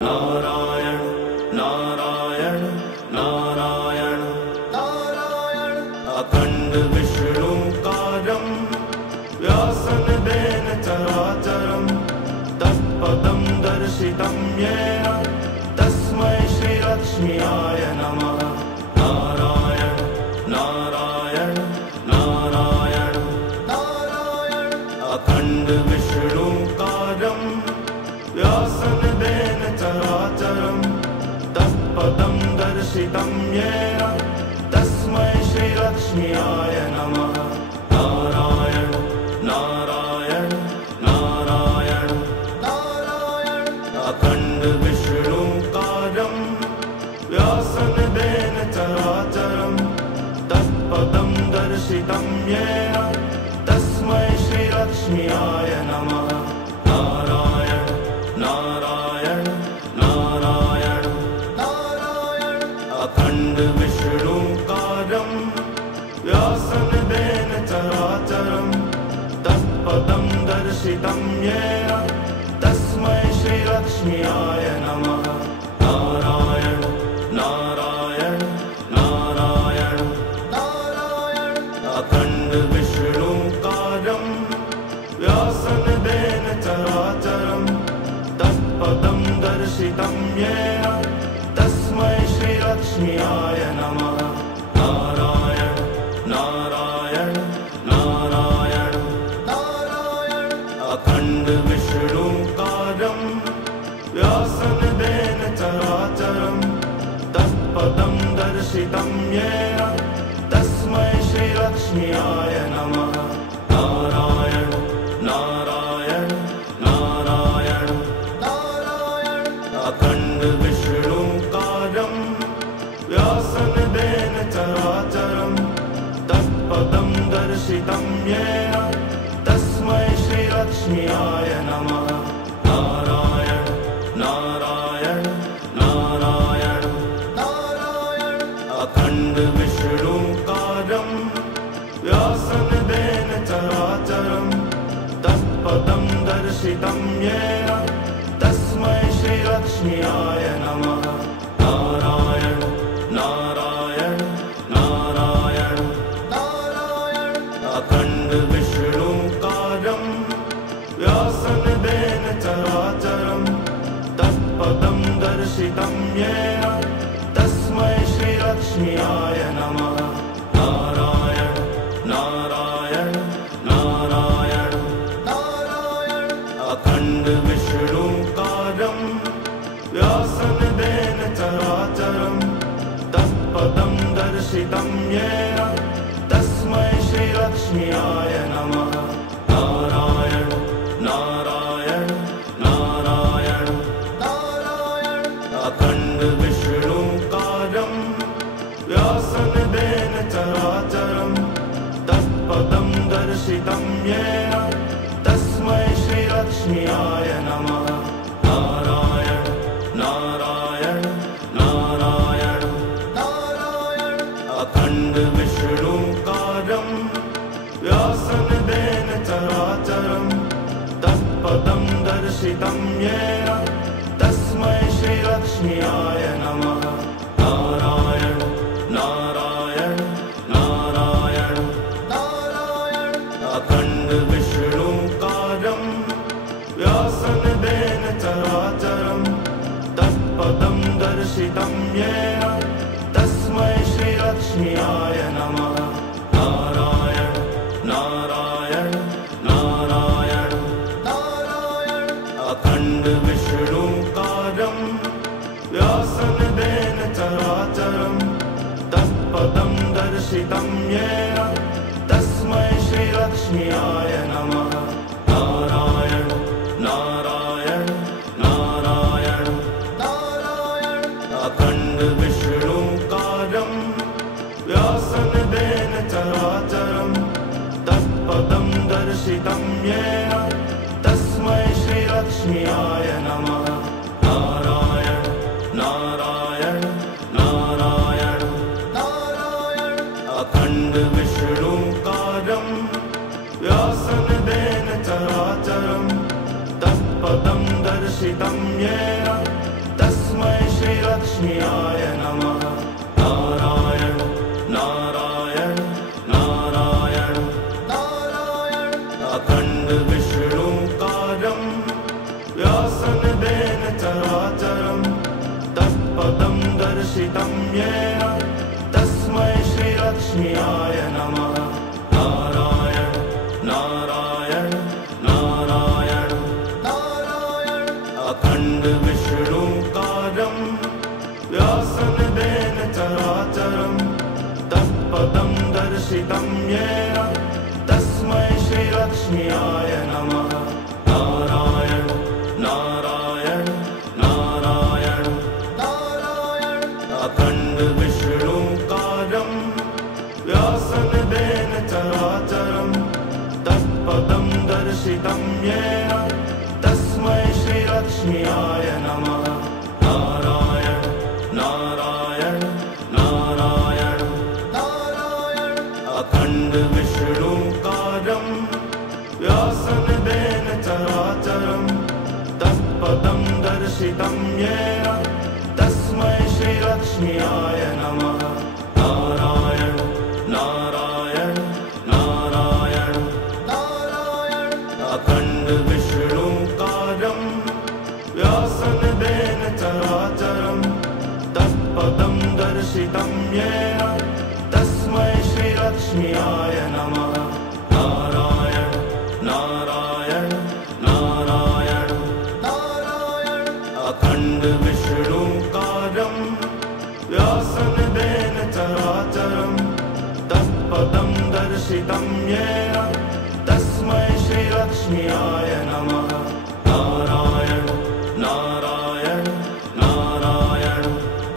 नारायण नारायण नारायण नारायण अखंड विष्णु कारं व्यासनदेन चराचरं तत्पदं दर्शितं येन तस्मै श्रीलक्ष्म्याय नमः। नारायण नारायण नारायण नारायण अखंड विष्णु कारं व्यासनदेन चराचरं तत्पदं दर्शितं येन तस्मै श्रीलक्ष्म्याय नमः। नारायण नारायण नारायण नारायण अखंड विष्णु कारं व्यासनदेन चराचरं तत्पदं दर्शितं येन तस्मै श्रीलक्ष्म्याय नमः। नारायण नारायण नारायण नारायण अखंड विष्णु कारं व्यासनदेन चराचरं तत्पदं दर्शितं येन तस्मै श्रीलक्ष्म्याय नमः। नारायण नारायण नारायण नारायण अखंड विष्णु कारं व्यासनदेन चराचरं तत्पदं दर्शितं येन तस्मै श्रीलक्ष्म्याय नमः। नारायण नारायण नारायण नारायण अखंड विष्णु कारं व्यासनदेन चराचरं तत्पदं दर्शितं येन तस्मै श्रीलक्ष्म्याय नमः। नारायण नारायण नारायण नारायण अखंड विष्णु कारं व्यासनदेन चराचरं तत्पदं दर्शितं येन तस्मै श्रीलक्ष्म्याय नमः। नारायण नारायण नारायण नारायण अखंड विष्णु कारं व्यासनदेन चराचरं तत्पदं दर्शितं येन तस्मै श्रीलक्ष्म्याय नमः। नारायण नारायण नारायण नारायण अखंड विष्णु कारं व्यासनदेन चराचरं तत्पदं दर्शितं येन तस्मै श्रीलक्ष्म्याय नमः। नारायण नारायण नारायण नारायण अखंड विष्णु कारं व्यासनदेन चराचरं तत्पदं दर्शितं येन तस्मै श्रीलक्ष्म्याय नमः। नारायण नारायण नारायण नारायण अखंड विष्णु कारं व्यासनदेन चराचरं तत्पदं दर्शितं येन तस्मै श्रीलक्ष्म्याय नमः। नारायण नारायण नारायण नारायण अखंड विष्णु कारं व्यासनदेन चराचरं तत्पदं दर्शितं येन तस्मै श्रीलक्ष्म्याय नमः। नारायण नारायण नारायण नारायण अखंड विष्णु कारं व्यासनदेन चराचरं तत्पदं दर्शितं येन तस्मै श्रीलक्ष्म्याय नमः। नारायण नारायण नारायण नारायण अखंड विष्णु कारं व्यासनदेन चराचरं तत्पदं दर्शितं येन तस्मै श्रीलक्ष्म्याय नमः। नारायण नारायण नारायण नारायण अखंड विष्णु कारं व्यासनदेन चराचरं तत्पदं दर्शितं येन तस्मै श्रीलक्ष्म्याय नमः। नारायण नारायण नारायण नारायण अखंड विष्णु कारं व्यासनदेन चराचरं तत्पदं दर्शितं येन श्रीलक्ष्म्याय नमः। नारायण नारायण नारायण नारायण। अखंड विष्णुकारं व्यासनदेन चराचरं तत्पदं दर्शितं येन तस्मै श्रीलक्ष्म्याय नमः। नारायण नारायण नारायण नारायण। अखंड विष्णुकारं व्यासनदेन चराचरं तत्पदं दर्शितं येन तस्मै श्रीलक्ष्म्याय नमः। नारायण नारायण नारायण नारायण। अखंड विष्णुकारं व्यासनदेन चराचरं तत्पदं दर्शितं येन तस्मै श्रीलक्ष्म्याय नमः। नारायण नारायण नारायण नारायण। अखंड विष्णुकारं व्यासनदेन चराचरं तत्पदं दर्शितं येन तस्मै श्रीलक्ष्म्याय नमः। नारायण नारायण नारायण नारायण। अखंड विष्णुकारं व्यासनदेन चराचरं तत्पदं दर्शितं येन तस्मै श्रीलक्ष्म्याय नमः। नारायण नारायण नारायण नारायण। अखंड विष्णुकारं व्यासनदेन चराचरं तत्पदं दर्शितं येन तस्मै श्रीलक्ष्म्याय नमः। नारायण नारायण नारायण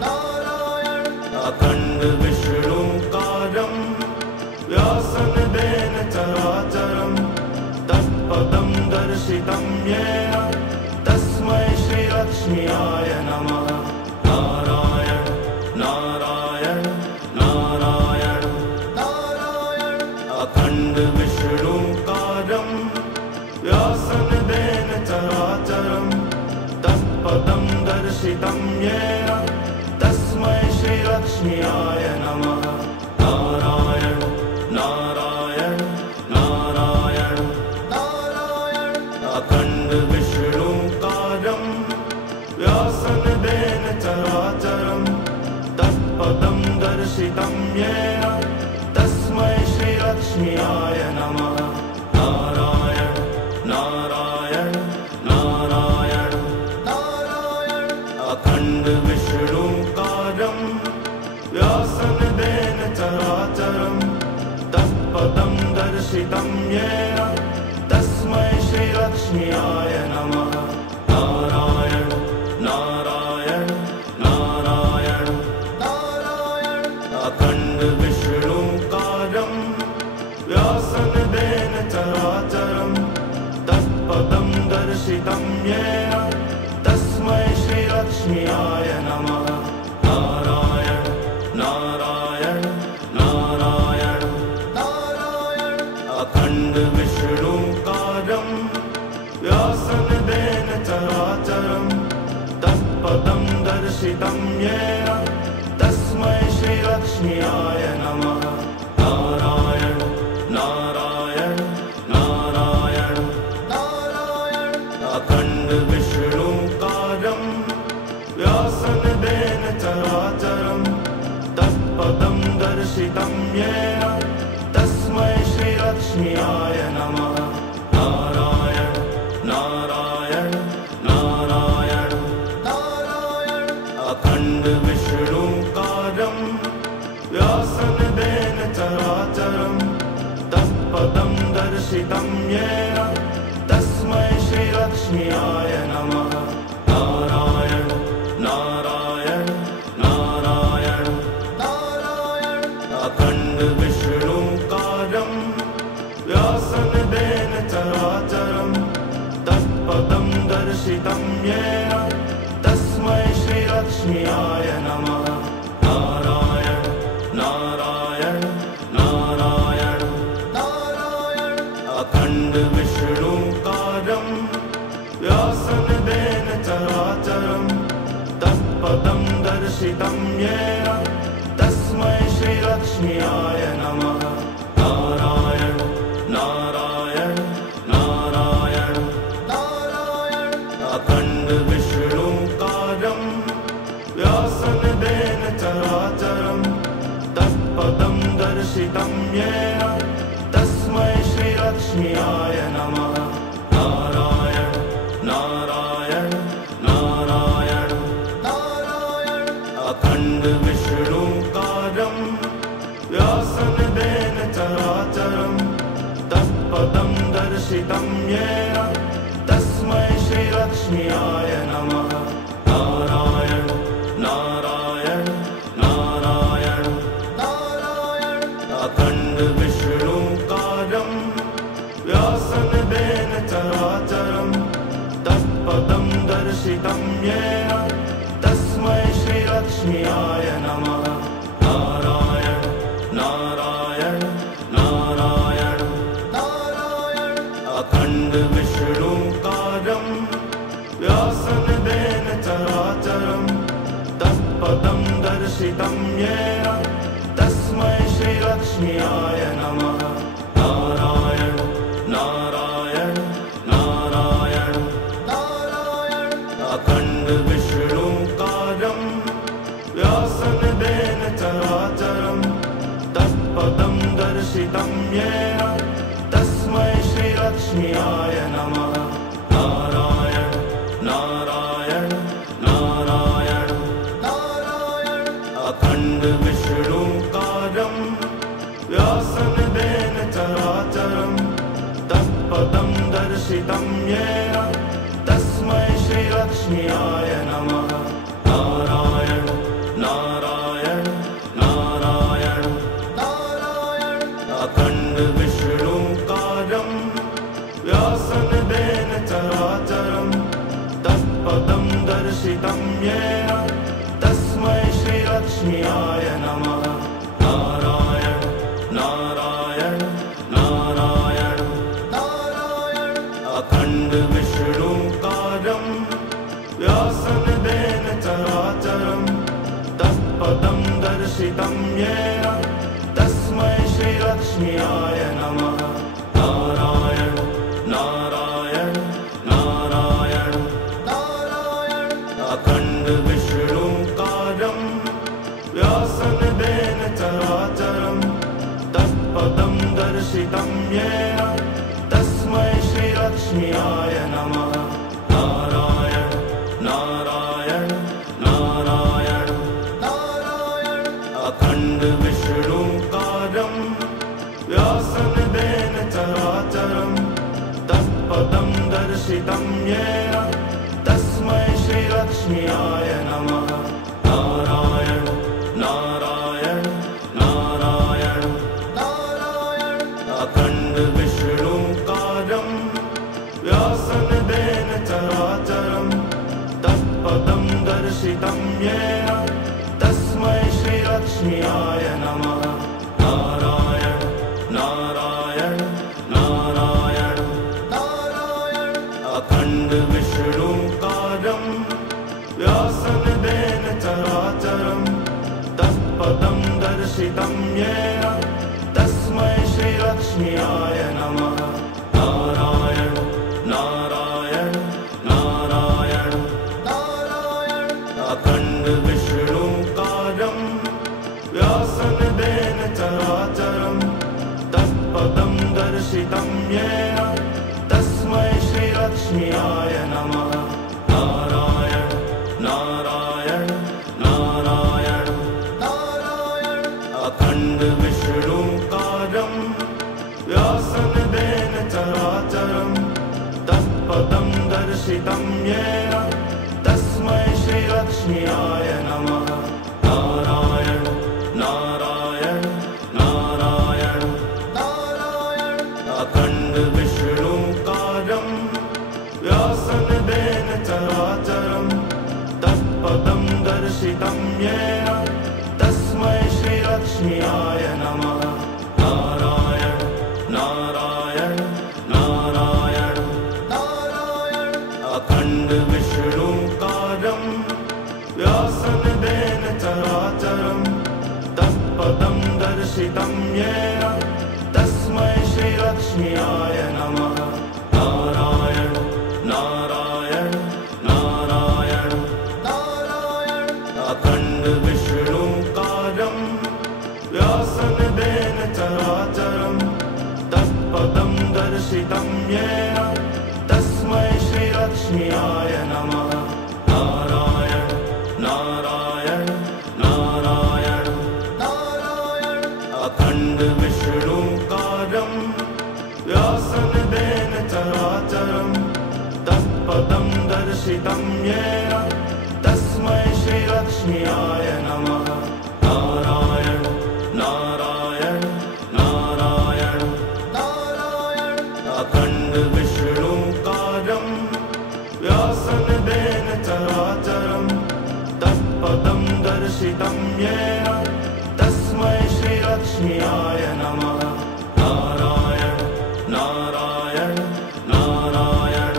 नारायण। अखंड विष्णुकारं व्यासनदेन चराचरं तत्पदं दर्शितं येन तस्मै श्रीलक्ष्म्याय नमः। नारायण नारायण नारायण नारायण। अखंड विष्णुकारं व्यासनदेन चराचरं तत्पदं दर्शितं येन तस्मै श्रीलक्ष्म्याय नमः। नारायण नारायण नारायण नारायण। अखंड विष्णुकारं व्यासनदेन चराचरं तत्पदं दर्शितं येन तस्मै श्रीलक्ष्म्याय नमः। नारायण नारायण नारायण नारायण। अखंड विष्णुकारं व्यासनदेन चराचरं तत्पदं दर्शितं येन तस्मै श्रीलक्ष्म्याय नमः। नारायण नारायण नारायण नारायण। अखंड विष्णुकारं व्यासनदेन चराचरं तत्पदं दर्शितं येन तस्मै श्रीलक्ष्म्याय नमः। नारायण नारायण नारायण नारायण। अखंड विष्णुकारं व्यासनदेन चराचरं तत्पदं दर्शितं येन तस्मै श्रीलक्ष्म्याय नमः। नारायण नारायण नारायण नारायण। अखंड विष्णुकारं व्यासनदेन चराचरं तत्पदं दर्शितं येन तस्मै श्रीलक्ष्म्याय नमः। नारायण नारायण नारायण नारायण। अखंड विष्णुकारं व्यासनदेन चराचरं तत्पदं दर्शितं येन तस्मै श्रीलक्ष्म्याय नमः। नारायण नारायण नारायण नारायण। अखंड विष्णुकारं व्यासनदेन चराचरं तत्पदं दर्शितं येन तस्मै श्रीलक्ष्म्याय नमः। नारायण नारायण नारायण नारायण। अखंड विष्णुकारं व्यासनदेन चराचरं तत्पदं दर्शितं दर्शितं येन तस्मै श्रीलक्ष्म्याय नमः। नारायण नारायण नारायण नारायण। अखण्ड विष्णु कार्यं व्यासनिधेन चराचरं तत्पदं दर्शितं येन तस्मै श्रीलक्ष्म्याय नमः। नारायण नारायण नारायण नारायण। अखण्ड विष्णु कार्यं व्यासनिधेन चराचरं तत्पदं दर्शितं येन तस्मै श्रीलक्ष्म्याय नमः। नारायण नारायण नारायण नारायण। अखण्ड विष्णु कार्यं व्यासनिधेन चराचरं तत्पदं दर्शितं येन तस्मै श्रीलक्ष्म्याय नमः। नारायण नारायण नारायण नारायण। अखण्ड विष्णु कार्यं व्यासनिधेन चराचरं तत्पदं दर्शितं येन तस्मै श्रीलक्ष्म्याय नमः। नारायण नारायण नारायण नारायण। अखण्ड विष्णु कार्यं व्यासनिधेन चराचरं तत्पदं दर्शितं येन तस्मै श्रीलक्ष्म्याय नमः। नारायण नारायण नारायण नारायण। अखण्ड विष्णु कार्यं व्यासनिधेन चराचरं तत्पदं दर्शितं येन तस्मै श्रीलक्ष्म्याय नमः। नारायण नारायण नारायण नारायण। अखण्ड विष्णु कार्यं व्यासनिधेन चराचरं तत्पदं दर्शितं येन तस्मै श्रीलक्ष्म्याय नमः। नारायण नारायण नारायण नारायण। अखण्ड विष्णु कार्यं व्यासनिधेन चराचरं तत्पदं दर्शितं येन तस्मै श्रीलक्ष्म्याय नमः। नारायण नारायण नारायण नारायण। अखण्ड विष्णु कार्यं व्यासनिधेन चराचरं तत्पदं दर्शितं येन तस्मै श्रीलक्ष्म्याय नमः। नारायण नारायण नारायण नारायण। अखण्ड विष्णु कार्यं व्यासनिधेन चराचरं तत्पदं दर्शितं येन तस्मै श्रीलक्ष्म्याय नमः। नारायण नारायण नारायण नारायण। अखण्ड विष्णु कार्यं व्यासनिधेन चराचरं तत्पदं दर्शितं येन तस्मै श्रीलक्ष्म्याय नमः। नारायण नारायण नारायण नारायण। अखण्ड विष्णु कार्यं व्यासनिधेन चराचरं तत्पदं दर्शितं येन तस्मै श्रीलक्ष्म्याय नमः। नारायण नारायण नारायण नारायण। अखण्ड विष्णु कार्यं व्यासनिधेन चराचरं तत्पदं दर्शितं येन तस्मै श्रीलक्ष्म्याय नमः। नारायण नारायण नारायण नारायण। अखण्ड विष्णु कार्यं व्यासनिधेन चराचरं तत्पदं दर्शितं येन तस्मै श्रीलक्ष्म्याय नमः। नारायण नारायण नारायण नारायण। अखण्ड विष्णु कार्यं व्यासनिधेन चराचरं तत्पदं दर्शितं येन तस्मै श्रीलक्ष्म्याय नमः। नारायण नारायण नारायण नारायण। अखण्ड विष्णु कार्यं व्यासनिधेन दर्शितं येन तस्मै श्रीलक्ष्म्याय नमः। नारायण नारायण नारायण नारायण। अखण्ड विष्णुकारं व्यासनदेन चराचरं तत्पदं दर्शितं येन तस्मै श्रीलक्ष्म्याय नमः। नारायण नारायण नारायण नारायण। अखण्ड विष्णुकारं व्यासनदेन चराचरं तत्पदं दर्शितं येन तस्मै श्रीलक्ष्म्याय नमः। नारायण नारायण नारायण नारायण। अखण्ड विष्णुकारं व्यासनदेन चराचरं तत्पदं दर्शितं येन तस्मै श्रीलक्ष्म्याय नमः। नारायण नारायण नारायण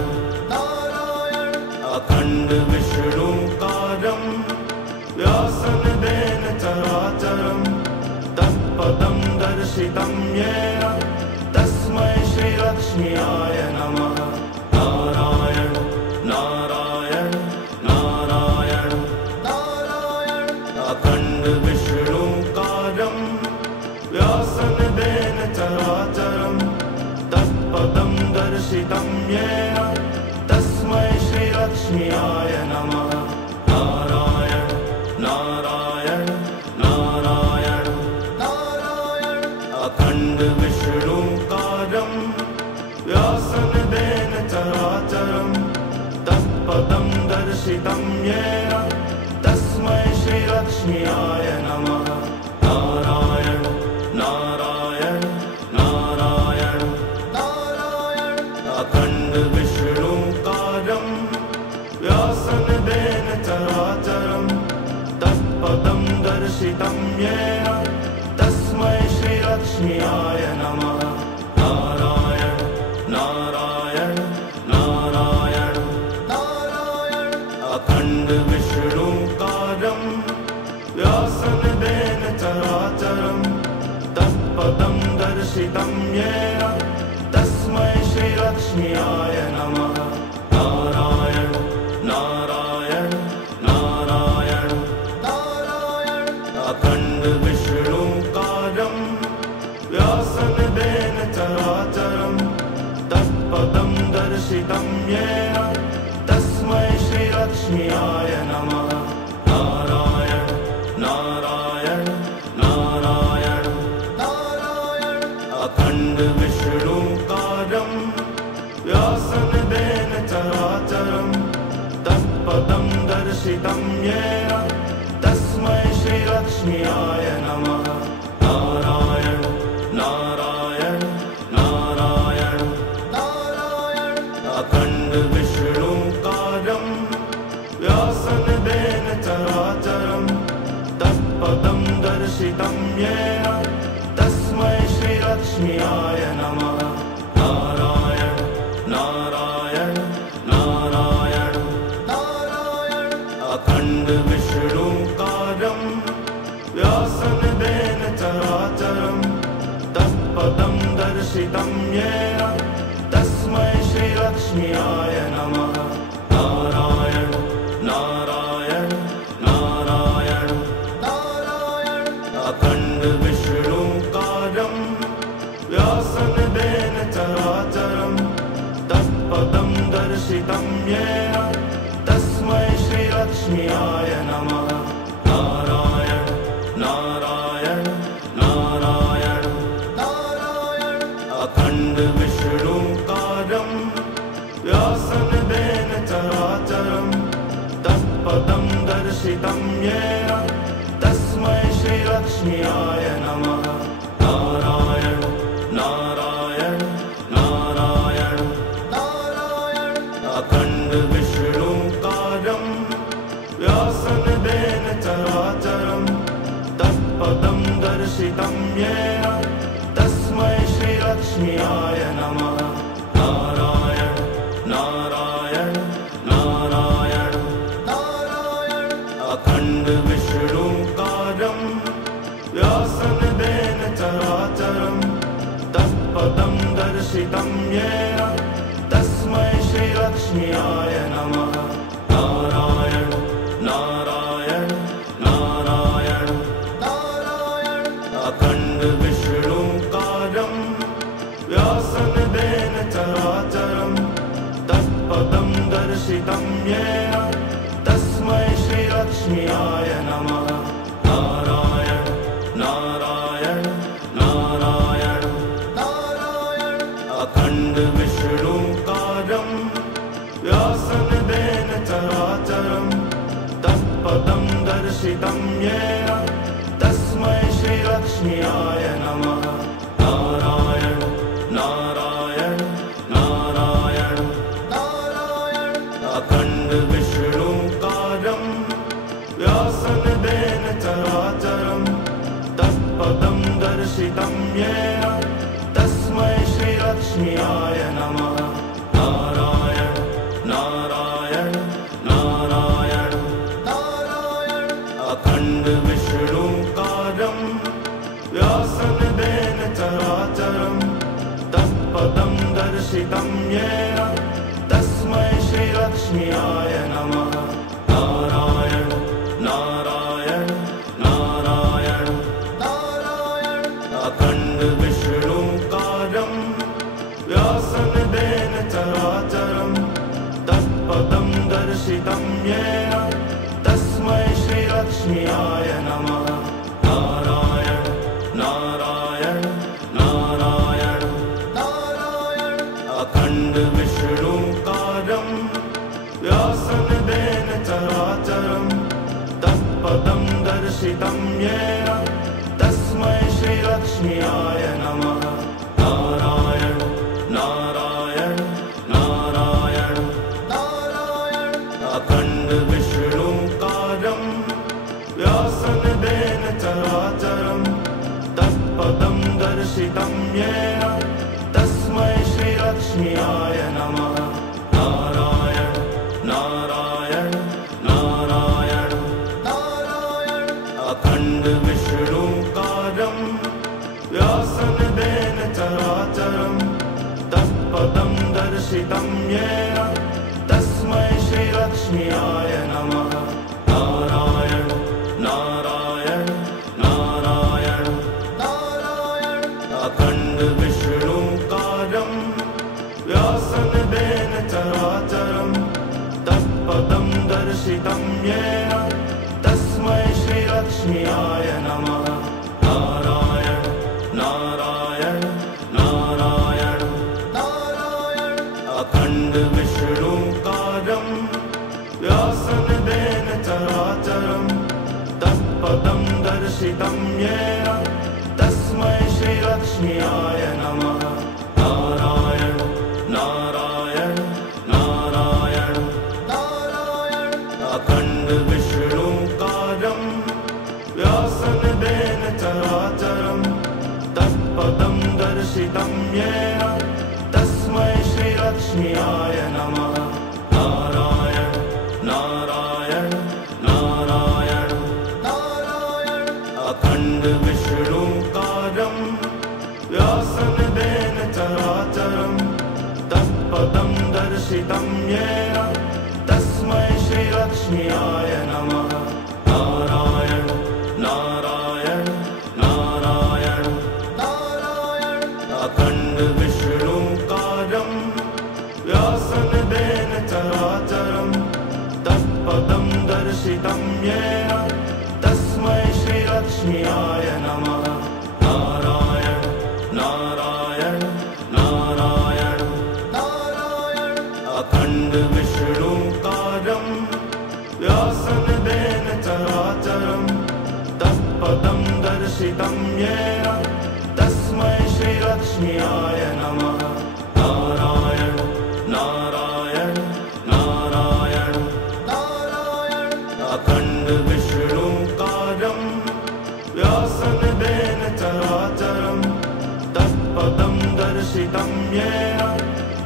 नारायण। अखण्ड विष्णुकारं व्यासनदेन चराचरं तत्पदं दर्शितं येन तस्मै श्रीलक्ष्म्याय नमः। नारायण नारायण नारायण नारायण। अखण्ड विष्णुकारं व्यासनदेन चराचरं तत्पदं दर्शितं येन तस्मै श्रीलक्ष्म्याय नमः। नारायण नारायण नारायण नारायण। अखण्ड विष्णुकारं व्यासनदेन चराचरं तत्पदं दर्शितं येन तस्मै श्रीलक्ष्म्याय नमः। नारायण नारायण नारायण नारायण। अखण्ड विष्णुकारं व्यासनदेन चराचरं तत्पदं दर्शितं येन तस्मै श्रीलक्ष्म्याय नमः। नारायण नारायण नारायण नारायण। अखण्ड विष्णुकारं व्यासनदेन चराचरं तत्पदं दर्शितं येन तस्मै श्रीलक्ष्म्याय नमः। नारायण नारायण नारायण नारायण। अखण्ड विष्णुकारं व्यासनदेन चराचरं तत्पदं दर्शितं येन तस्मै श्रीलक्ष्म्याय नमः। नारायण नारायण नारायण नारायण। अखण्ड विष्णुकारं व्यासनदेन चराचरं तत्पदं दर्शितं येन तस्मै श्रीलक्ष्म्याय नमः। नारायण नारायण नारायण नारायण। अखण्ड विष्णुकारं व्यासनदेन चराचरं तत्पदं दर्शितं येन तस्मै श्रीलक्ष्म्याय नमः। नारायण नारायण नारायण नारायण। अखण्ड विष्णुकारं व्यासनदेन चराचरं तत्पदं दर्शितं येन तस्मै श्रीलक्ष्म्याय नमः। नारायण नारायण नारायण नारायण। अखण्ड विष्णुकारं व्यासनदेन चराचरं तत्पदं दर्शितं येन तस्मै श्रीलक्ष्म्याय नमः। नारायण नारायण नारायण नारायण। अखण्ड विष्णुकारं व्यासनदेन चराचरं तत्पदं दर्शितं येन तस्मै श्रीलक्ष्म्याय नमः। नारायण नारायण नारायण नारायण। अखण्ड विष्णुकारं व्यासनदेन चराचरं तत्पदं दर्शितं येन तस्मै श्रीलक्ष्म्याय नमः। नारायण नारायण नारायण नारायण। अखण्ड विष्णुकारं व्यासनदेन दर्शितं येन तस्मै श्रीलक्ष्म्याय नमः। नारायण नारायण नारायण नारायण अखण्ड विष्णुकारं व्यासनदेन चराचरं तत्पदं दर्शितं येन तस्मै श्रीलक्ष्म्याय नमः। नारायण नारायण नारायण नारायण अखण्ड विष्णुकारं व्यासनदेन चराचरं तत्पदं दर्शितं येन तस्मै श्रीलक्ष्म्याय नमः। नारायण नारायण नारायण नारायण अखण्ड विष्णुकारं व्यासनदेन चराचरं तत्पदं दर्शितं येन तस्मै श्रीलक्ष्म्याय नमः। नारायण नारायण नारायण नारायण अखण्ड विष्णुकारं व्यासनदेन चराचरं तत्पदं दर्शितं येन तस्मै श्रीलक्ष्म्याय नमः। नारायण नारायण नारायण नारायण अखण्ड विष्णुकारं व्यासनदेन चराचरं तत्पदं दर्शितं येन तस्मै श्रीलक्ष्म्याय नमः। नारायण नारायण नारायण नारायण अखण्ड विष्णुकारं व्यासनदेन चराचरं तत्पदं दर्शितं येन तस्मै श्रीलक्ष्म्याय नमः। नारायण नारायण नारायण नारायण अखण्ड विष्णुकारं व्यासनदेन चराचरं तत्पदं दर्शितं येन तस्मै श्रीलक्ष्म्याय नमः। नारायण नारायण नारायण नारायण अखण्ड विष्णुकारं व्यासनदेन चराचरं तत्पदं दर्शितं येन तस्मै श्रीलक्ष्म्याय नमः। नारायण नारायण नारायण नारायण अखण्ड विष्णुकारं व्यासनदेन चराचरं तत्पदं दर्शितं येन तस्मै श्रीलक्ष्म्याय नमः। नारायण नारायण नारायण नारायण अखण्ड विष्णुकारं व्यासनदेन चराचरं तत्पदं दर्शितं येन तस्मै श्रीलक्ष्म्याय नमः। नारायण नारायण नारायण नारायण अखण्ड विष्णुकारं व्यासनदेन चराचरं तत्पदं दर्शितं येन तस्मै श्रीलक्ष्म्याय नमः। नारायण नारायण नारायण नारायण अखण्ड विष्णुकारं व्यासनदेन चराचरं तत्पदं दर्शितं येन तस्मै श्रीलक्ष्म्याय नमः। नारायण नारायण नारायण नारायण अखण्ड विष्णुकारं व्यासनदेन चराचरं तत्पदं दर्शितं येन तस्मै श्रीलक्ष्म्याय नमः। नारायण नारायण नारायण नारायण अखण्ड विष्णुकारं व्यासनदेन चराचरं तत्पदं दर्शितं येन तस्मै श्रीलक्ष्म्याय नमः। नारायण नारायण नारायण नारायण अखण्ड विष्णुकारं व्यासनदेन चराचरं तत्पदं दर्शितं येन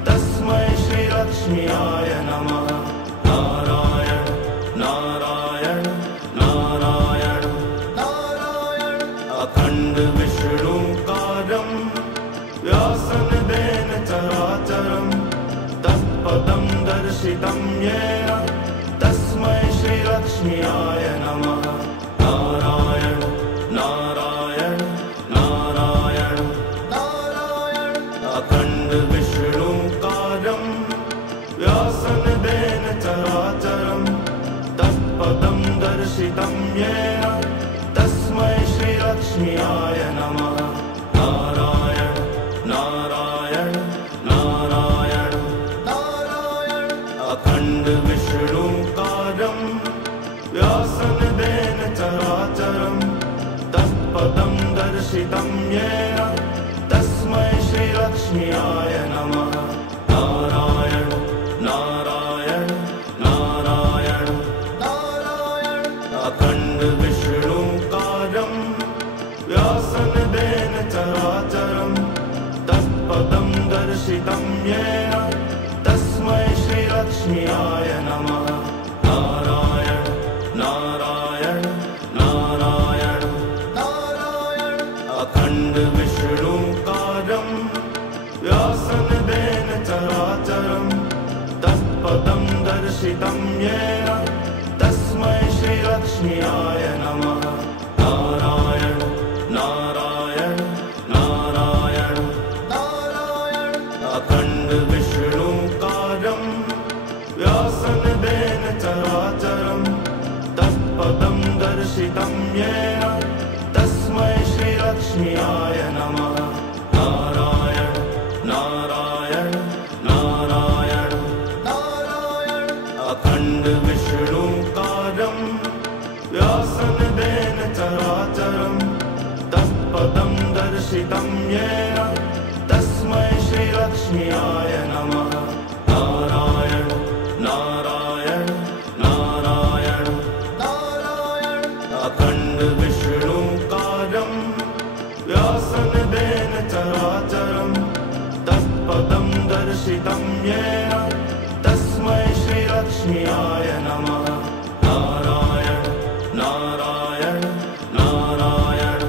तस्मै श्रीलक्ष्म्याय नमः। नारायण नारायण नारायण नारायण अखण्ड विष्णुकारं व्यासनदेन श्रीलक्ष्म्याय नमः। नारायण नारायण नारायण नारायण। अखंड विष्णुकारं व्यासनदेन चराचरं तत्पदं दर्शितं येन तस्मै श्रीलक्ष्म्याय नमः। नारायण नारायण नारायण नारायण। अखंड विष्णुकारं व्यासनदेन चराचरं तत्पदं दर्शितं येन तस्मै श्रीलक्ष्म्याय नमः। नारायण नारायण नारायण नारायण। अखंड विष्णुकारं व्यासनदेन चराचरं तत्पदं दर्शितं येन तस्मै श्रीलक्ष्म्याय नमः। नारायण नारायण नारायण नारायण। अखंड विष्णुकारं व्यासनदेन चराचरं तत्पदं दर्शितं येन तस्मै श्रीलक्ष्म्याय नमः। नारायण नारायण नारायण नारायण। अखंड विष्णुकारं व्यासनदेन चराचरं तत्पदं दर्शितं येन तस्मै श्रीलक्ष्म्याय नमः। नारायण नारायण नारायण नारायण। अखंड विष्णुकारं व्यासनदेन चराचरं तत्पदं दर्शितं येन तस्मै श्रीलक्ष्म्याय नमः। नारायण नारायण नारायण नारायण। अखंड विष्णुकारं व्यासनदेन चराचरं तत्पदं दर्शितं येन तस्मै श्रीलक्ष्म्याय नमः। नारायण नारायण नारायण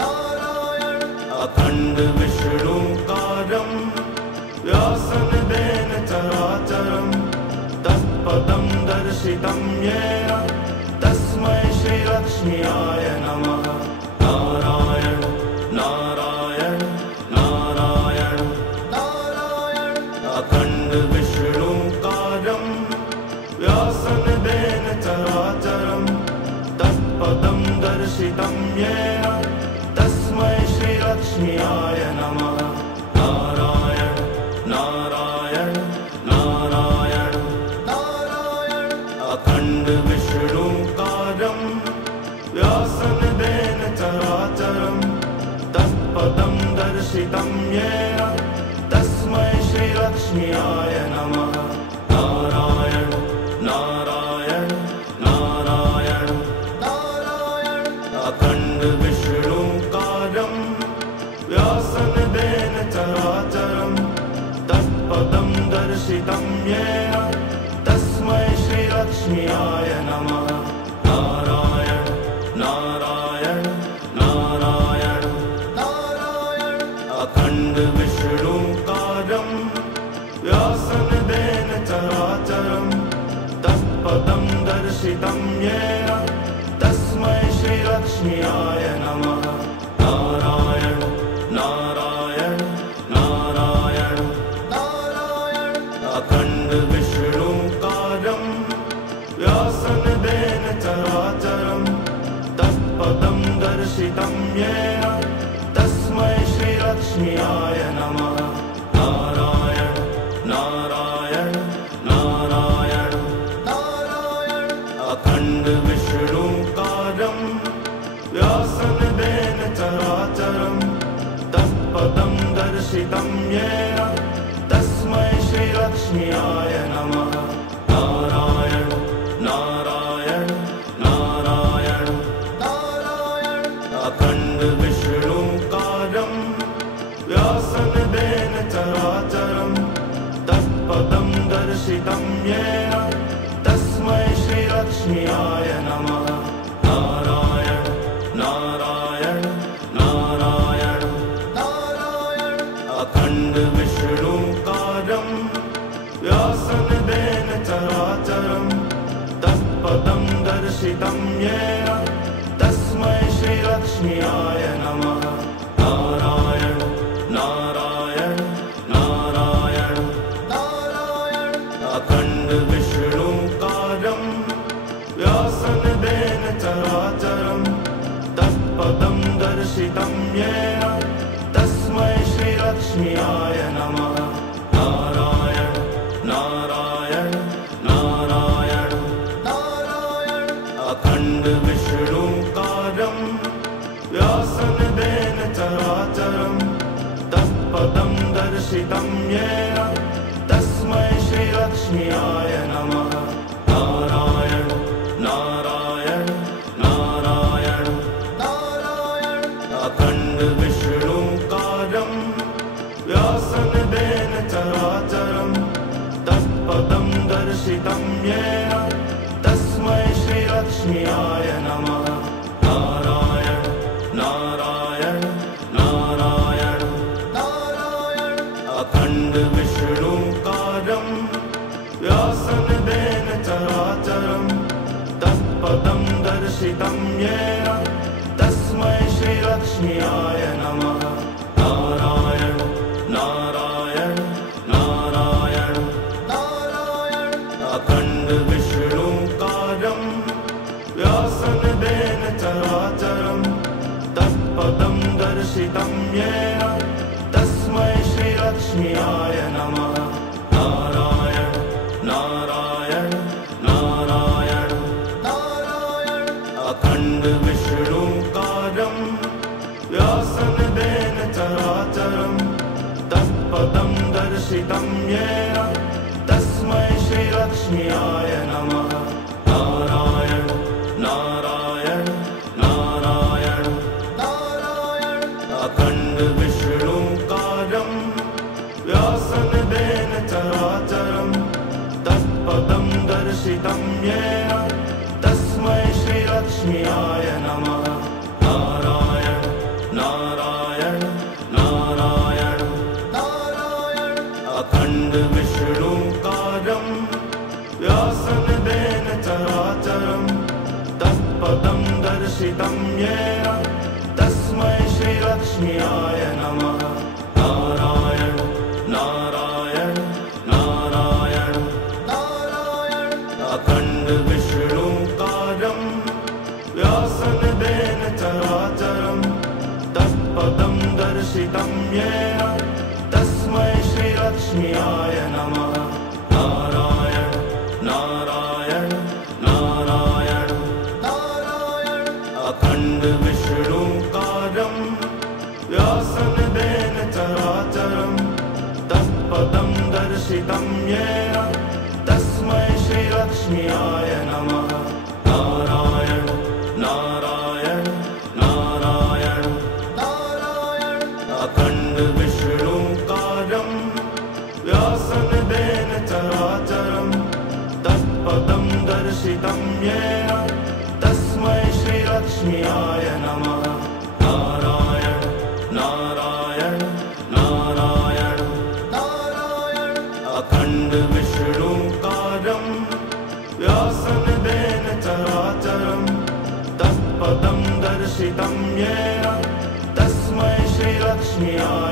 नारायण। अखंड विष्णुकारं व्यासनदेन चराचरं तत्पदं दर्शितं येन तस्मै श्रीलक्ष्म्याय नमः। नारायण नारायण नारायण नारायण। अखंड विष्णुकारं व्यासनदेन चराचरं तत्पदं दर्शितं येन तस्मै श्रीलक्ष्म्याय नमः। नारायण नारायण नारायण नारायण। अखंड विष्णुकारं व्यासनदेन चराचरं तत्पदं दर्शितं येन तस्मै श्रीलक्ष्म्याय नमः। नारायण नारायण नारायण नारायण। अखंड विष्णुकारं व्यासनदेन चराचरं तत्पदं दर्शितं येन तस्मै श्रीलक्ष्म्याय नमः। नारायण नारायण नारायण नारायण। अखंड विष्णुकारं व्यासनदेन चराचरं तत्पदं दर्शितं येन तस्मै श्रीलक्ष्म्याय नमः। नारायण नारायण नारायण नारायण। अखंड विष्णुकारं व्यासनदेन चराचरं तत्पदं दर्शितं येन तस्मै श्रीलक्ष्म्याय नमः। नारायण नारायण नारायण नारायण। अखंड विष्णुकारं व्यास दर्शितं येन तस्मै श्रीलक्ष्म्याय नमः। नारायण नारायण नारायण नारायण अखण्ड विष्णुकार्यं व्यासनदेन चराचरं तत्पदं दर्शितं येन तस्मै श्रीलक्ष्म्याय नमः। नारायण नारायण नारायण नारायण अखण्ड विष्णुकार्यं व्यासनदेन चराचरं तत्पदं दर्शितं येन तस्मै श्रीलक्ष्म्याय नमः। नारायण नारायण नारायण नारायण अखण्ड विष्णुकार्यं व्यासनदेन चराचरं तत्पदं दर्शितं येन तस्मै श्रीलक्ष्म्याय नमः। नारायण नारायण नारायण नारायण अखण्ड विष्णुकार्यं व्यासनदेन चराचरं तत्पदं दर्शितं येन तस्मै श्रीलक्ष्म्याय नमः। नारायण नारायण नारायण नारायण अखण्ड विष्णुकार्यं व्यासनदेन चराचरं तत्पदं दर्शितं येन तस्मै श्रीलक्ष्म्याय नमः। नारायण नारायण नारायण नारायण अखण्ड विष्णुकार्यं व्यासनदेन चराचरं तत्पदं दर्शितं येन तस्मै श्रीलक्ष्म्याय नमः। नारायण नारायण नारायण नारायण अखण्ड विष्णुकार्यं व्यासनदेन चराचरं तत्पदं दर्शितं येन तस्मै श्रीलक्ष्म्याय नमः। नारायण नारायण नारायण नारायण अखण्ड विष्णुकार्यं व्यासनदेन चराचरं तत्पदं दर्शितं येन तस्मै श्रीलक्ष्म्याय नमः। नारायण नारायण नारायण नारायण अखण्ड विष्णुकार्यं व्यासनदेन चराचरं तत्पदं दर्शितं येन तस्मै श्रीलक्ष्म्याय नमः। नारायण नारायण नारायण नारायण अखण्ड विष्णुकार्यं व्यासनदेन चराचरं तत्पदं दर्शितं येन तस्मै श्रीलक्ष्म्याय नमः। नारायण नारायण नारायण नारायण अखण्ड विष्णुकार्यं व्यासनदेन चराचरं तत्पदं दर्शितं येन तस्मै श्रीलक्ष्म्याय नमः। नारायण नारायण नारायण नारायण अखण्ड विष्णुकार्यं व्यासनदेन चराचरं तत्पदं दर्शितं येन तस्मै श्रीलक्ष्म्याय